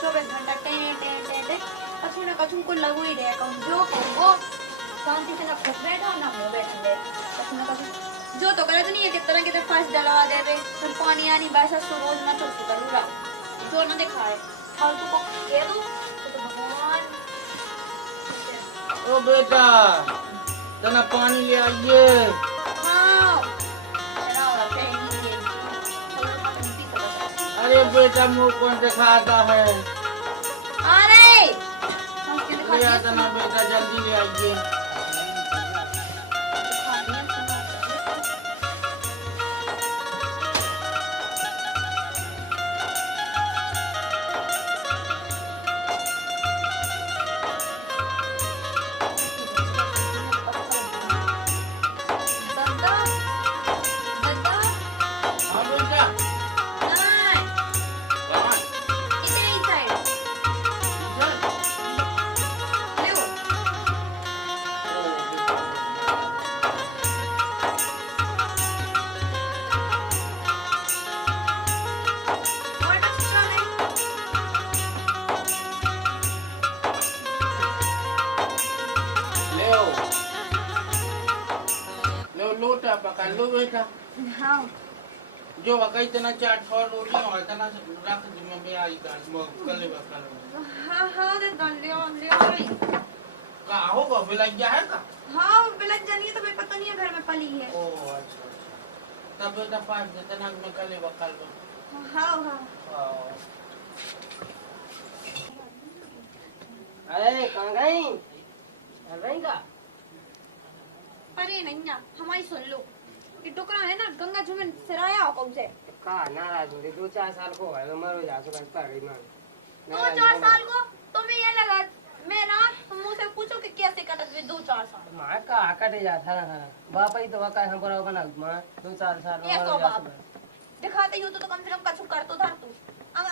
24 घंटा टे टे टे टे कछु ना कछु को लगू ही रहे कहूँ जो कहूँ शांति से ना खुद बैठो ना मुँह बैठे कछु ना कछु जो तो करे तो नहीं है कितना फर्स्ट डलवा दे बे फिर पानी आनी बैसा सो रोज ना चोसी करूँ रा जो ना दिखाए फालतू को कह दो तो भगवान। ओ बेटा तना पानी ले आइए। हाँ अरे बेटा मुंह कौन दिखाता है। अरे ले आता ना बेटा जल्दी ले आइए। हाँ बेटा कहाँ? लोटा पका लो बेटा। हाँ जो वकई तना चाट और रोटी और तना रख दी मैं आई कल बकल हाँ हाँ दे लियो लियो का होगा बिलैया है का। हाँ बिलक जानी है तो भाई पता नहीं है घर में पली है। ओ अच्छा तब बेटा पास तना में कल बकल हाँ हाँ अरे कहाँ गई? गई का? अरे नहीं ना हमारी सुन लो ये टुकड़ा है ना गंगा जुमन सिराया हो कौन से का नाराज हो रही 2-4 साल को है मरो जा सो बस पड़ गई मां 2-4 साल को तुम्हें ये लगा मैं ना मुझसे पूछो कि कैसे कटत वे 2-4 साल मां का कटे जा था ना बाप ही तो वका हम पर बना मां 2-4 साल ये मरो तो जा बाप दिखाते ही हो तो कम से कम कछु कर तो धर तू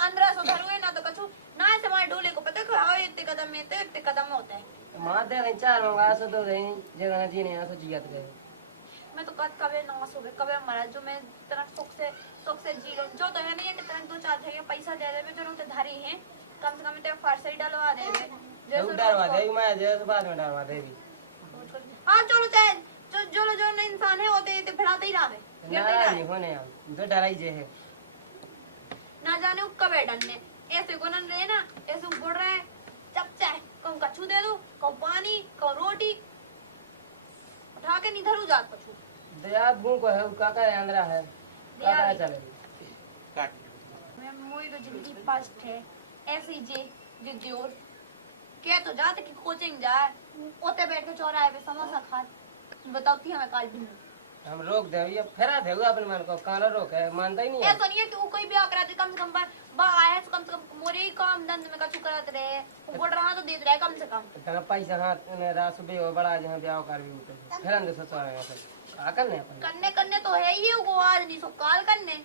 अंदर सो धर हुए ना तो कछु ना ऐसे हमारे डोले को पता है हां इतने कदम में तो इतने कदम होते हैं मां दे नहीं 4 मंगा सो तो नहीं जगह जीने आ सो जियत गए मैं तो कभी ना सुबह कभी मरा जो मैं तरह सुख से जी लो जो तो है नहीं है कि तरह 2-4 जगह पैसा दे दे जो उनसे धरी है कम से कम ते फारसी डलवा दे जो डरवा दे मैं जैसे बाद में डरवा दे भी हां चलो चाहे जो ना इंसान है होते ते भिड़ाते ही रहे ना नहीं होने हम तो डराई जे है ना जाने वो कब डरने ऐसे को न रहे ना ऐसे उड़ रहे हैं जब चाहे कहूं कछु दे दो कहूं पानी कहूं रोटी उठा के नहीं धरू जात कछु दया गु को है काका अंदर है काका चले काट मैं मोई तो जिंदगी फर्स्ट है ऐसी जे जोर के तो जाते कि कोचिंग जाए ओते बैठ के चौराहे पे समोसा खा बताओ थी हमें काल दिन हम रोक दे ये फेरा दे अपन मन को काला रोक है मानता ही नहीं है ऐसा नहीं है कि वो कोई भी आकर आते कम से कम बा आया तो कम से कम मोरे ही काम धंधे में कछु करत रहे वो बोल रहा तो दे रहा है कम से कम इतना पैसा हाथ में रात सुबह हो बड़ा जहां ब्याह कर भी उठे फिर हम सोच रहे हैं का करने अपन करने तो है ही वो आज नहीं सो काल करने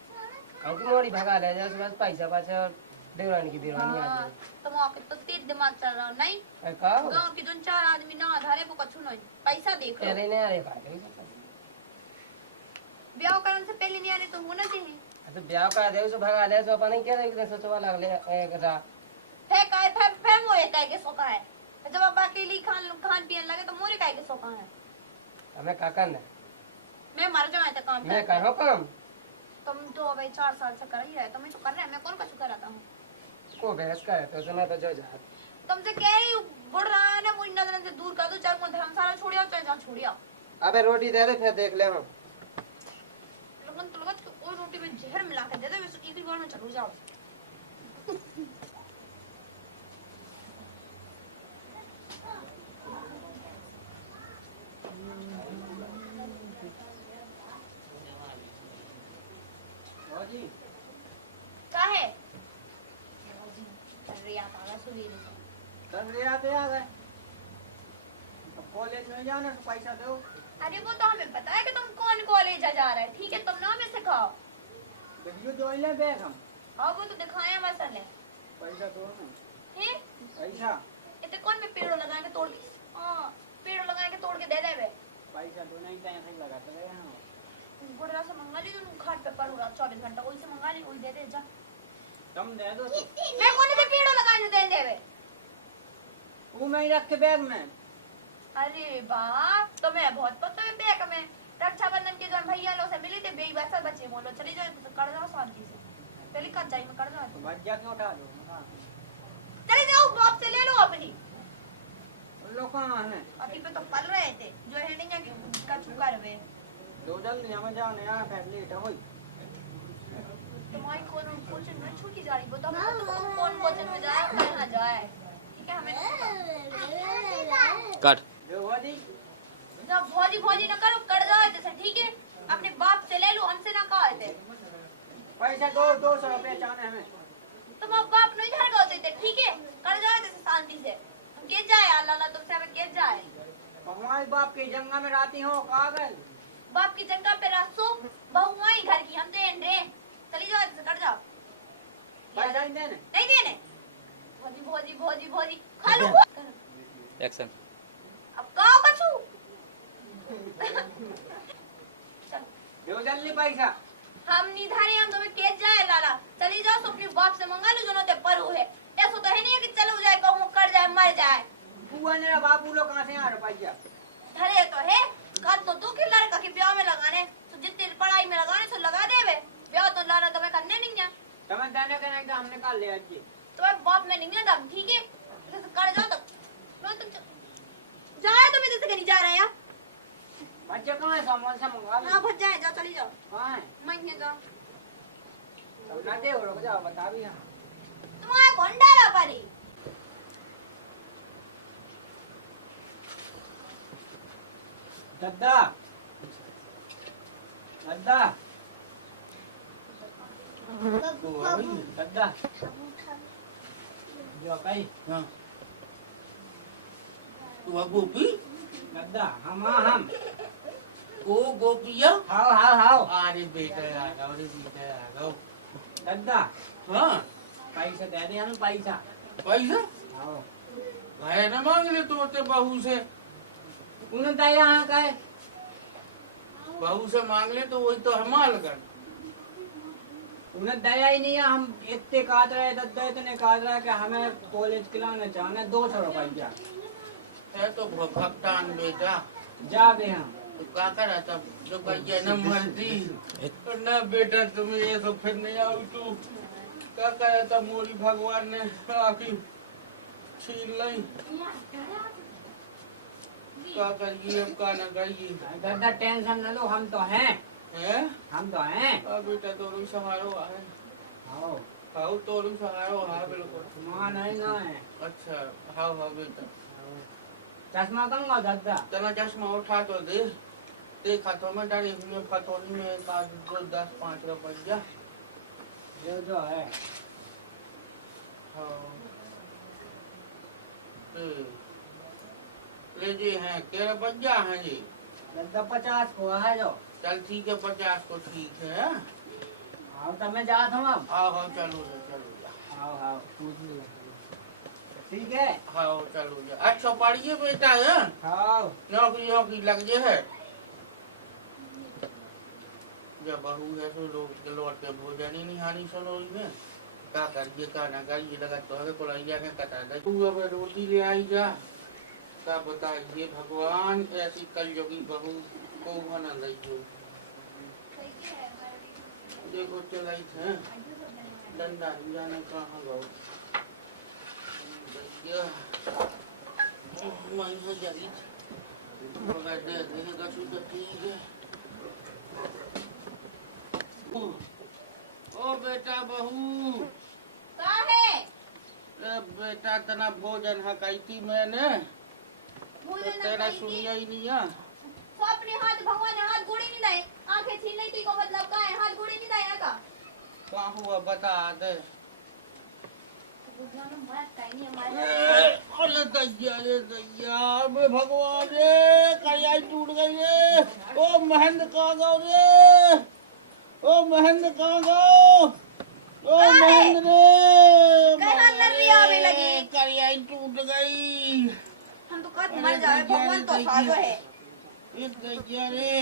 हम की मोड़ी भगा ले जा बस पैसा पाछा देवरानी की देवरानी आ जाए तुम आके तो तेज दिमाग चल रहा नहीं का गांव के जो 4 आदमी ना आधारे वो कछु नहीं पैसा देख लो तेरे ने अरे का ब्याह करने से पहले नहीं आने तो होना चाहिए तो ब्याह का दे सो भगा ले सो अपन क्या देख सोचवा लगले एक रात फे मोरे काय के सोका है जब आप अकेली खान पियन लगे तो मोरे काय के सोका है हमें का करना मैं मर जाऊं तो काम मैं करो काम तुम तो अबे 4 साल से कर ही रहे तुम तो कर रहे मैं कौन कछु कराता हूं को बहस करे तो समय तो जो जा तुमसे कह रही हूं बुढ़ रहा है ना मुझे नजर से दूर कर दो चाहे मुझे धर्मशाला छोड़िया चाहे जहां छोड़िया अबे रोटी दे दे फिर देख ले हम लगन कोई रोटी में जहर मिला के दे दे वैसे एक ही बार में चलो जाओ का है रिया ताला सुबह कर रिया तो आ गए कॉलेज में जाना तो पैसा दो। अरे वो तो हमें पता है कि तुम कौन कॉलेज जा रहे हैं ठीक है तुम ना हमें सिखाओ वीडियो तो ले बैग हम हाँ वो तो दिखाए मसले पैसा दो ना हैं पैसा इतने कौन में पेड़ों लगा के तोड़ के हाँ पेड़ों लगा के तोड़ के दे दे पैसा दो नहीं टाइम लगाते रहे हम गुड़रा से मंगा ली तो खाट पे पड़ रहा 24 घंटा वही से मंगा ली वही दे दे जा तुम दे दो तो। मैं कोने से पेड़ों लगाने दे देवे। वो मैं ही रख के बैग में। अरे वाह, तो मैं बहुत पता है बैग में। रक्षाबंधन के जब भैया लोग से मिली थे, बेई बच्चा बच्चे बोलो चली जाओ तो कर जाओ शांति से। पहले कट जाई में कर जाओ। तो भज्जा क्यों उठा दो? हाँ। चले जाओ, बाप से ले लो अपनी। उन लोग कहाँ हैं? अभी पे तो पल रहे थे, जो है नहीं कि का चुका रहे। दो जल्दी हमें जाने यहाँ फैट लेट है वही। तुम्हारी कौन कोचिंग में छूटी जा रही, बताओ कौन कोचिंग में जाए कहाँ जाए। ठीक है हमें कट जो वो दी जब भौजी भौजी न करो, कर जाओ जैसे। ठीक है, अपने बाप से ले लो, हमसे ना कहा थे। पैसा 200 रुपया चाहने हमें। तुम अब बाप नहीं झड़ गए थे। ठीक है, कर जाओ जैसे शांति से। हम के जाए अल्लाह तुमसे हमें के जाए। हमारे बाप की जंगा में रहती हो कागज। बाप की जगह पे रसो, बहू आई घर की, हम तो एंड्रे। चली जाओ जैसे, कर जाओ। पैसा नहीं देने। नहीं देने। भौजी भौजी भौजी भौजी खा लो। एक्शन अब कहाँ बचू। दो जल्दी पैसा। हम निधारे, हम तुम्हें केस जाए लाला। चली जाओ तो अपने बाप से मंगा लो, जो ते परू है। ऐसा तो है नहीं है कि चलो जाए, कहूँ कर जाए, मर जाए। बुआ ने बाबू लोग कहाँ से आ रहे पैसा? धरे तो है, कर तो तू कि लड़का के ब्याह में लगाने, तो जितनी पढ़ाई में लगाने तो लगा देवे। ब्याह तो लाना तुम्हें करने नहीं है। तुम्हें देने के नहीं तो हमने निकाल लिया जी। तुम्हें बाप में नहीं है दम। ठीक है, जैसे कर जाओ तो तुम जाए तो मैं जैसे कहीं जा रहे हैं। बच्चे कहाँ है? सामान से मंगा लो। हाँ भज जाए, जाओ चली जाओ। कहाँ है? मैं जाओ। तब ना दे रुक जाओ बता भी हम। तुम्हारा कौन डाला पारी। दद्दा दद्दा दद्दा जो कही हाँ तू गोपी दद्दा हम ओ गोपिया हाओ अरे बेटा आ जाओ, अरे बेटा आ जाओ। दद्दा हाँ पैसा दे दे हमें पैसा। पैसा आओ भाई न मांग ले तो ते बहू से। उन्हें दया यहाँ का है। बहू से मांग ले तो वही तो हमाल कर। उन्हें दया ही नहीं है। हम इतने काट रहे दद्दा इतने काट रहे कि हमें कॉलेज के लाने जाने 200 रुपया है तो भक्तान बेटा। जा दे हम। तो क्या करा तब जो भैया न मर्दी न बेटा तुम्हें ये तो फिर नहीं आओ तू क्या करा तब मोरी भगवान ने आखिर छीन ली। क्या करिए अब का न करिए। दद्दा टेंशन न लो हम तो हैं। हैं हम तो हैं। बेटा तोरू सहारो है। आओ हाउ तोरू सहारो है बिल्कुल। माँ नहीं ना है। अच्छा हाउ हाउ बेटा चश्मा कंगा दद्दा तना चश्मा उठा तो दे खातों में डाली हुई फतोली में 10-5 रुपया जो है। हाँ ले जी हैं के रुपया है जी। दद्दा 50 को है जो। चल ठीक है 50 को ठीक है। आओ तो मैं जात हूँ अब। आओ चलो आओ पूछ लिया ठीक है। हाँ चलो जा। अच्छा पढ़िए बेटा है आओ नौकरी लग जे है। जब बहू है तो लोग लौट के भोजन ही नहीं हानि सलोई में क्या करिए क्या ना करिए लगा तो है को लैया के कटा दे। तू अब रोटी ले आई जा क्या बताइए भगवान ऐसी कलयुगी बहू को बना लो। देखो चलाई थे डंडा जाने कहाँ गो मैं जारी मगर दे देगा सुध ठीक है। ओ बेटा बहू का है बेटा तना भोजन हकाई थी मैंने तो तेरा सुनिया ही नहीं है। तो अपने हाथ भगवान ने हाथ गोड़ी नहीं लाए, आंखें छीन ली थी को मतलब का है, हाथ गोड़ी नहीं लाए का। कहाँ हुआ बता दे। अरे दैया बे भगवान रे कड़ियाई टूट गई रे। ओ महेंद्र कहाँ गो रे। ओ महेंद्र कहाँ गो। ओ महेंद्र रे कड़ियाई टूट गई। हम तो कद मर जाए, भगवान तो साजो है। दैया रे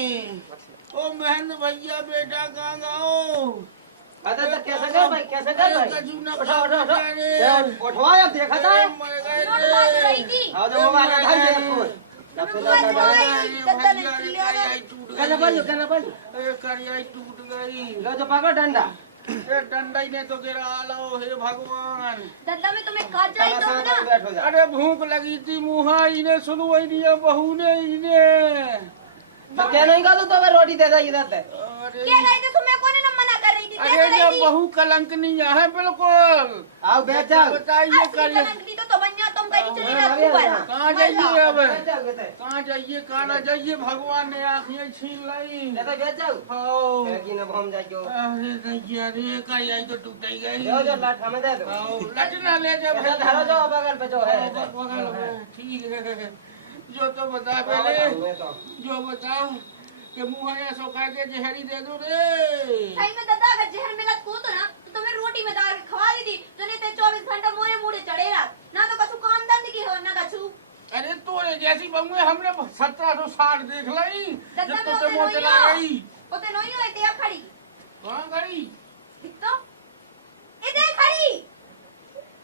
ओ महेंद्र भैया बेटा कहाँ गो। अरे तो कैसे कर भाई, कैसे कर भाई? कछु न उठो उठो उठो, अरे, उठवा अब देखा था। मर गए नोट बाज रही थी। आओ जो मोबाइल उठा ले फोन। तब से मोबाइल तो मोबाइल दद्दा ने लिया ना। कहना बाजू अरे करियाई टूट गई। लो जो पकड़ डंडा। ये डंडा ही ने तो गिरा लो, हे भगवान। दद्दा में तुम्हें काट जाए तो खाना ना। बैठ हो जा। अरे भूख लगी थी मुहा इन्हें सुनवाई दिया बहू ने इन्हें। तो क्या नहीं का तो रोटी दे दे इधर से। अरे क्या गई थी तुम्हें कौन ना मना कर रही थी? क्या अरे कर ये रही थी? बहू कलंक नहीं है बिल्कुल। आओ बैठ जाओ। बताइए असली करिए कलंकनी तो बनिया तुम कहीं चली ना अरे, तू बना। कहाँ जाइए अब? बैठ जाओ बेटे। कहाँ जाइए कहाँ ना जाइए, भगवान ने आँखें छीन लाई। ये तो बैठ जाओ। आओ। कि न भम जाए क्यों। अरे नहीं अरे करियाई तो टूट ही गई। जो जो लाठ हमें दे दो। आओ लटना ले जा ऐसा धरो जो बगल पे जो है। बगल में, ठीक है। जो तो बता पहले, जो बताओ कि मुँह है सो कह के जहरी दे दो रे। सही में दद्दा अगर जहर मिला तो ना तो तुम्हें रोटी में डाल के खवा दी थी। जो नहीं ते 24 घंटा मोरे मुड़े चढ़ेगा ना तो कछु काम धंधे की हो ना कछु। अरे तोरे जैसी बहू हमने 1760 देख लाई। दद्दा जब में तो होते मोह नहीं चला हो। गई। होते नहीं हो ते खड़ी। कहाँ खड़ी? दिख तो इधर खड़ी।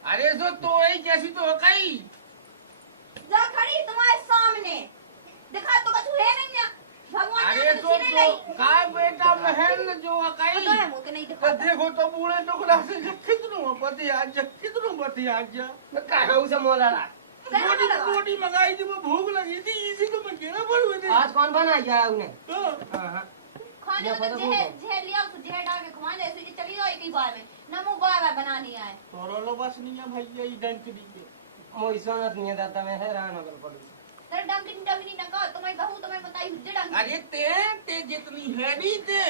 अरे तो यही जैसी तो हो गई। जा खड़ी तुम्हारे सामने। दिखा तो कछु है नहीं ना। भगवान अरे ने तो सीने लाई। का बेटा महल जो तो अकाई। है मुंह के नहीं तो दिखा। देखो तो बूढ़े टुकड़ा से कितनों पति आज पति आज कहाँ उसे मोला रहा। रोटी मंगाई थी, वो भूख लगी थी, इसी को मैं गिरा पड़ हुए थे। आज कौन बना गया उन्हें। तो हाँ हाँ। खाने में तो जहर लिया तो जहर डाल के खवा दे। ऐसे चली जाओ एक ही बार में। ना मुंह बार बना नहीं आए। तोरो लो बस नहीं है भैया ये डंक दी। मोई सोनत नहीं है दादा मैं हैरान हो गया पड़ी। तेरे डंकिन डंकिन न कहो तुम्हारी बहू तुम्हें बताई हुज्जे डंकिन। अरे ते जितनी है नहीं ते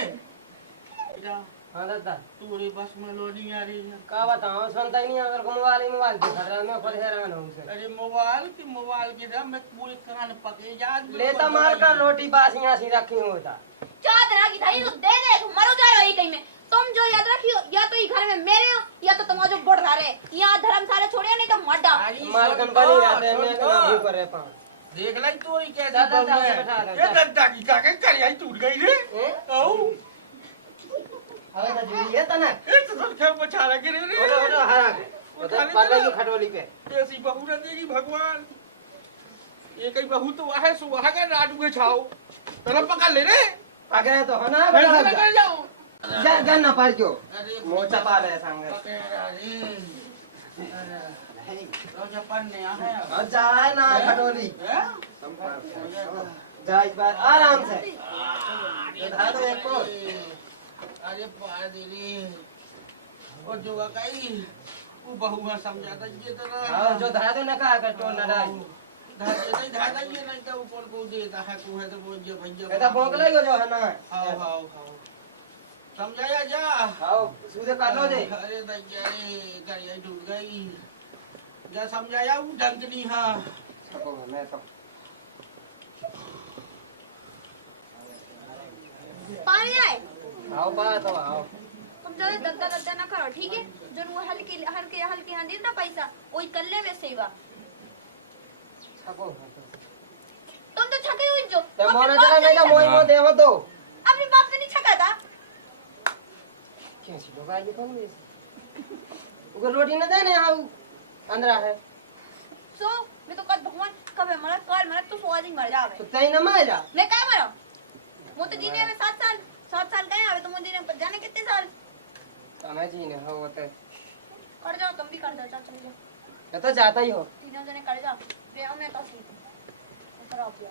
हाँ दादा। तोरे बस में लो नहीं आ रही है। का बताऊँ सुनता ही नहीं अगर को मोबाइल दिखा रहा मैं खुद हैरान हूँ उसे। अरे मोबाइल के ना मैं पूरे कान पके याद लेता मार का रोटी बास यहाँ सी रखी होता। चादरा की धरी दे दे तुम मरो जा रही कहीं में। तुम जो याद रखियो या तो ये घर में मेरे हो या तो तुम्हारा जो बढ़ रहा है यहाँ धर्मशाला छोड़िए नहीं तो मड्डा। मालकन बनी रहते हैं मैं कहाँ भी करे पाऊँ। देख लाई तोरी कैसे दादा, बहू है। दादा, दादा। ये दद्दा की का करियाई टूट गई रे। आओ अरे तो जुड़ी है तना। ये तो सब खेल बचा लगे रे रे। ओलो हरा के। तो पाला की खटोली पे। ऐसी बहू न देगी भगवान। ये कई बहू तो वहाँ सुबह का रात में छाओ तरफ पकड़ ले रे। पकड़े तो है ना फिर बड़ा से लगा जाओ। जा गन ना पार क्यों। अरे मोचा पा रहे संगे। पकड़ा रे। तो जापान ने आया है। और जाए ना खटोली। हैं? जा इस बार आराम से। उठा दो एक को। अरे पार दे रे। और जो कई वो बहू में समझाता ये तरह। हाँ जो धरा दो ना कहा कर टोल ना डाल। धागा ये नहीं तो ऊपर को देता है तू है तो वो ये भैया। कहता भोंक लगो जो है ना। हाउ समझाया जा। आओ सूदे कर लो जे। अरे दैया रे गाड़ी डूब गई। जा समझाया वो ढंग नहीं हाँ। मैं तो पानी आए। आओ बात हो आओ। तुम जो दद्दा दद्दा ना करो ठीक है। जो वो हल्की हल्के हल्के यहाँ दे ना पैसा वही कर ले वैसे ही बा। छको। तुम तो छके हुई जो। तो मोना चला नहीं तो मोई मो दे हो दो। अपने बाप से नहीं छका था। कैसी लोग आगे कौन है? उगर रोटी न देने आओ अंदर है। सो मैं तो कल भगवान कब है मरा काल मरा तू स्वाद ही मर जावे। तो तई न मारा। मैं क्या मरा? वो तो जीने में 7 साल गए अबे तो मुझे जीने जाने कितने साल? हमें जी ने हो होते। कर जाओ तुम भी कर दो चल जाओ। मैं तो जाता ही हो। तीनों जने कर जाओ। पे हमें तो सी। कराओ पिया।